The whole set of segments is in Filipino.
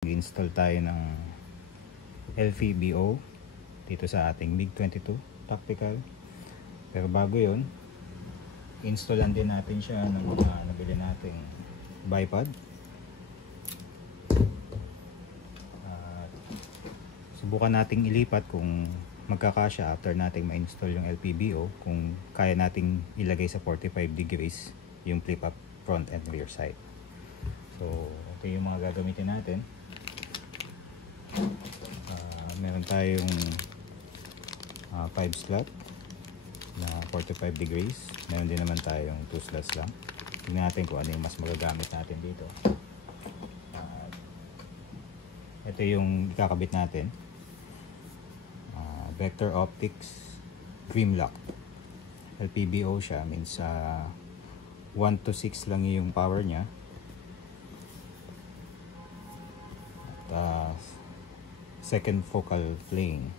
Install tayo ng LVBO dito sa ating MiG-22 Tactical. Pero bago yun, installan din natin siya ng mga nabili nating bipod. Subukan nating ilipat kung magkakasya after nating ma-install yung LVBO, kung kaya nating ilagay sa 45 degrees yung flip up front and rear side. So ito yung mga gagamitin natin. Meron tayong 5 slot na 45 degrees. Meron din naman tayong 2 slots lang. Tingnan natin kung ano yung mas magagamit natin dito. Ito yung ikakabit natin. Vector Optics Grimlock. LPBO siya, means 1 to 6 lang yung power niya. At second focal plane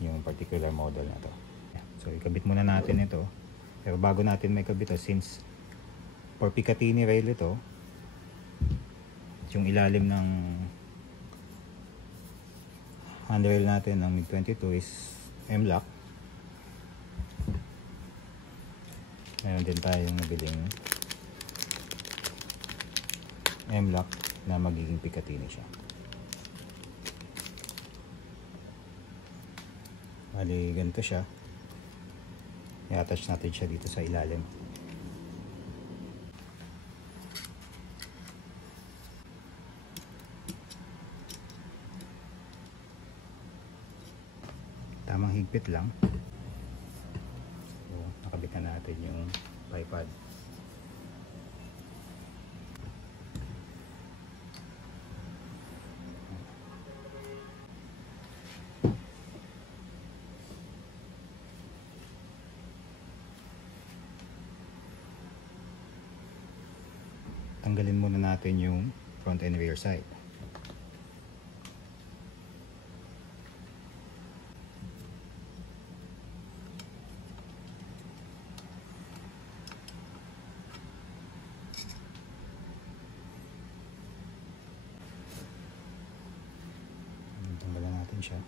yung particular model na to. So ikabit muna natin ito. Pero bago natin may kabit, since for Picatinny rail ito, yung ilalim ng handrail natin ng MiG-22 is M-lock. Meron din tayong nabiling M-lock na magiging Picatinny siya. Bali ganito siya. I-attach natin siya dito sa ilalim. Tamang higpit lang. So nakabit na natin yung bipod. Tanggalin muna natin yung front and rear side. Tanggalan natin siya.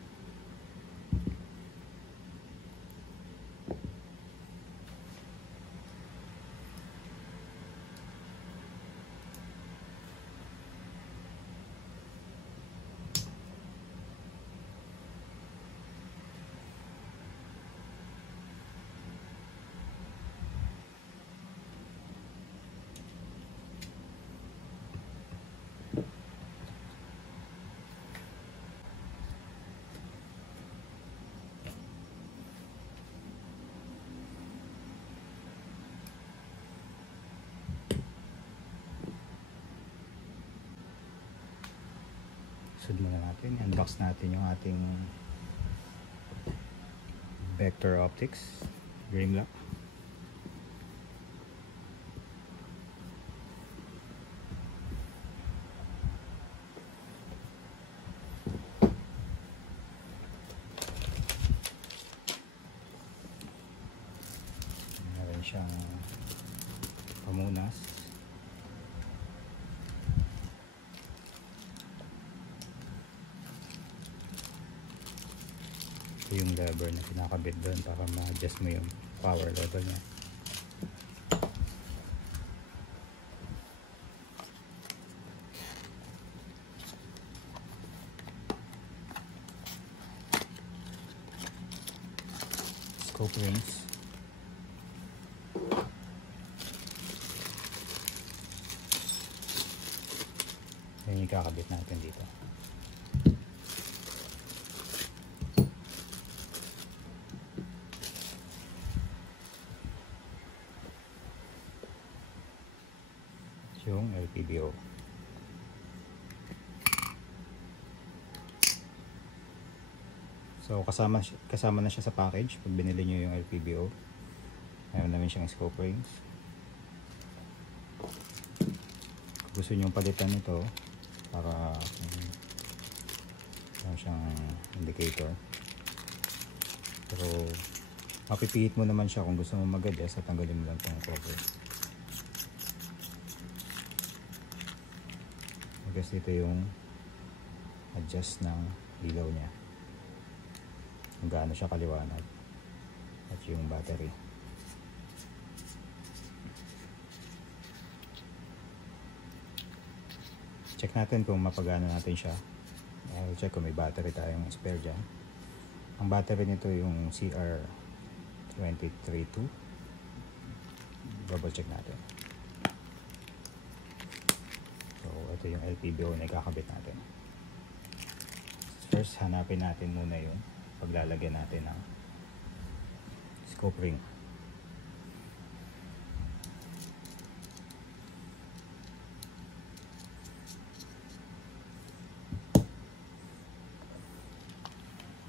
Sud muna natin, unbox natin yung ating Vector Optics Grimlock. Meron siyang pamunas. Yung lever na pinakabit doon para ma-adjust mo yung power level niya. Scope rings. Yan yung kakabit natin dito. Yung LPBO. So kasama na siya sa package pag binili nyo yung LPBO. Mayroon namin siyang scope rings. Kung gusto nyo palitan ito para siyang indicator, pero mapipihit mo naman siya kung gusto mo mag-adjust at tanggalin mo lang itong cover. because ito yung adjust ng ilaw niya kung gaano siya kaliwanag at yung battery. Check natin kung mapagana natin siya. I'll check kung may battery tayong spare dyan. Ang battery nito yung CR232. Double check natin. So ito yung LPBO na ikakabit natin. First, hanapin natin muna yung paglalagyan natin ng scope ring.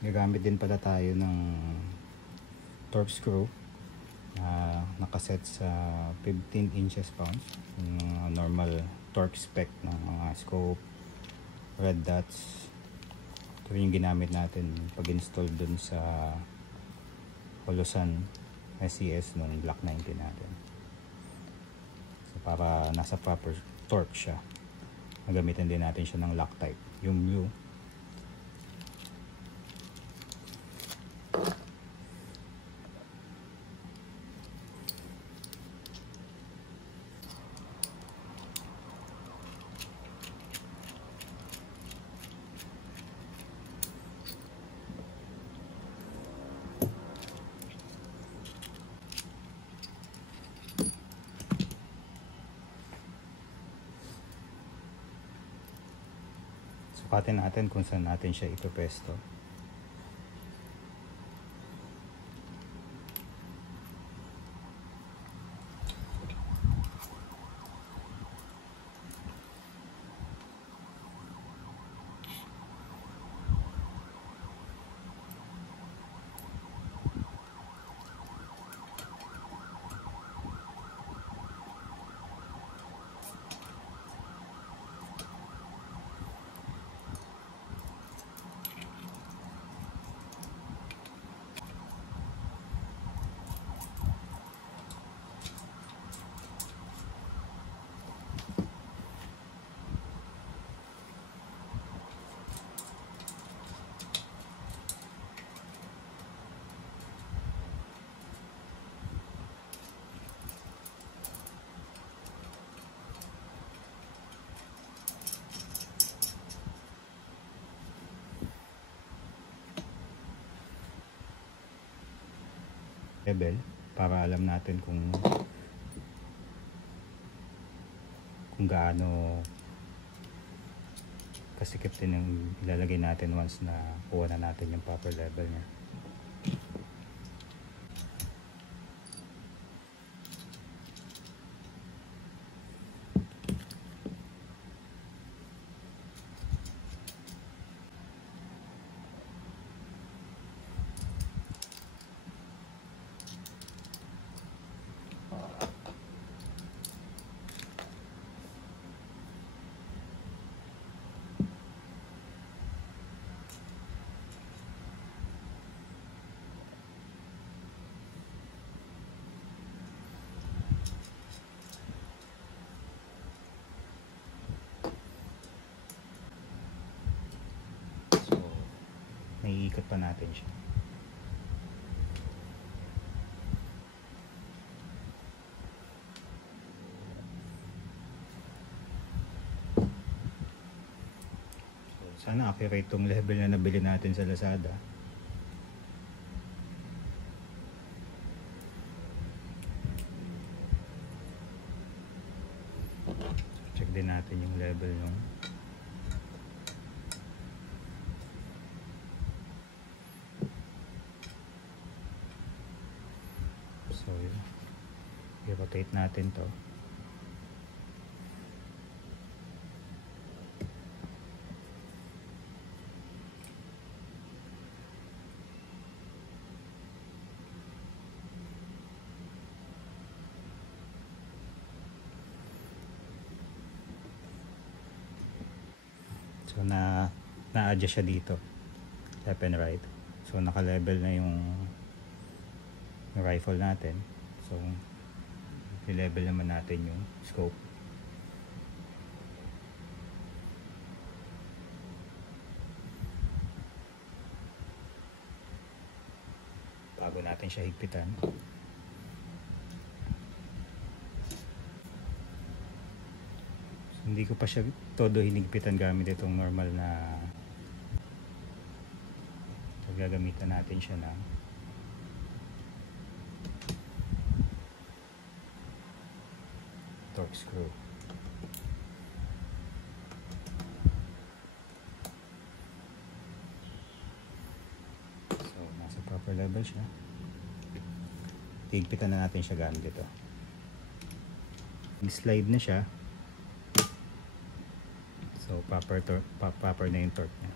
Gagamit din pala tayo ng torque screw na nakaset sa 15 inches pounds, yung normal torque spec ng mga scope, red dots. Ito yung ginamit natin pag install dun sa Holosun SES nung Block 90 natin. So para nasa proper torque siya, nagamitan din natin siya ng Loctite, yung blue. Sukatin natin kung saan natin siya ipepwesto. Level para alam natin kung gaano kasikip din yung ilalagay natin once na kuha na natin yung proper level niya. Naiikot pa natin siya. So, sana accurate tong level na nabili natin sa Lazada. Check din natin yung level ng so i-rotate natin to. So na-adjust siya dito, left and right. So naka-level na yung rifle natin. So i-level naman natin yung scope. bago natin siya higpitan. Hindi ko pa siya todo hinigpitan gamit itong normal na, gagamitan natin siya na torque screw. So nasa proper level siya. Higpitan na natin siya gamit ito. Slide na siya. So proper na yung torque niya.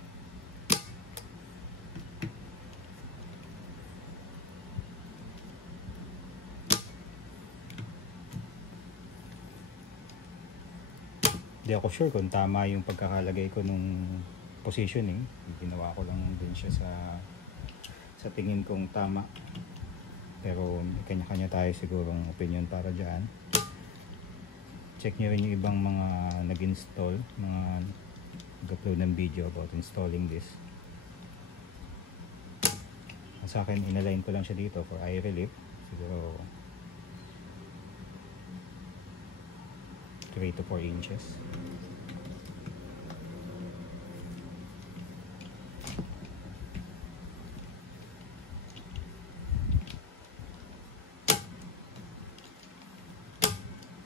Hindi ako sure kung tama yung pagkakalagay ko nung positioning. Ginawa ko lang din siya sa tingin kong tama. Pero may kanya-kanya tayo sigurong opinion para dyan. Check nyo rin yung ibang mga nag-install, mga nag-upload ng video about installing this. Sa akin, inalign ko lang siya dito for eye relief. Siguro 3 to 4 inches.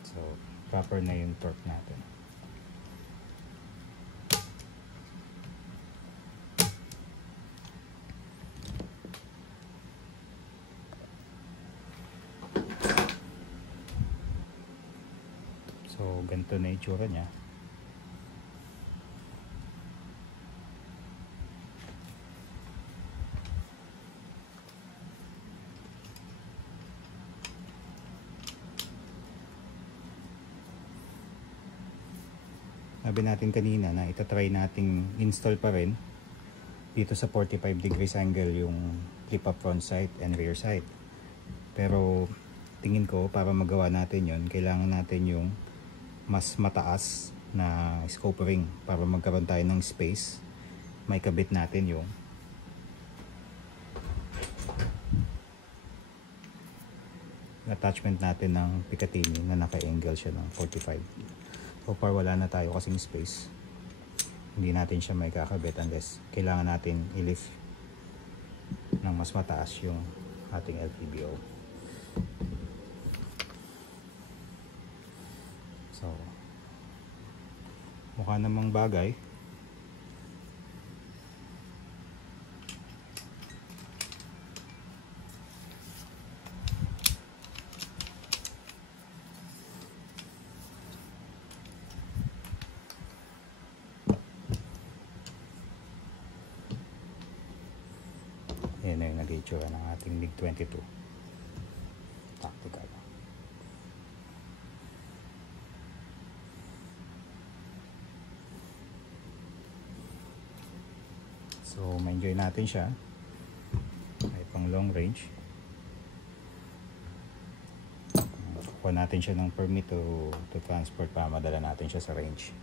So, proper na yung torque natin. So, ganito na itsura niya. Sabi natin kanina na itatry nating install pa rin dito sa 45 degrees angle yung flip up front sight and rear sight. Pero tingin ko para magawa natin yon, kailangan natin yung mas mataas na scope ring para magkaroon tayo ng space. May kabit natin yung attachment natin ng Picatinny na naka-angle siya ng 45. So far wala na tayo kasing space. Hindi natin siya may kakabit unless kailangan natin i-lift ng mas mataas yung ating LPBO. So mukha namang bagay. Yan na yung nag-itsura ng ating MiG-22 tactical. So ma-enjoy natin siya. May pang long range. Kuha natin siya ng permit to transport para madala natin siya sa range.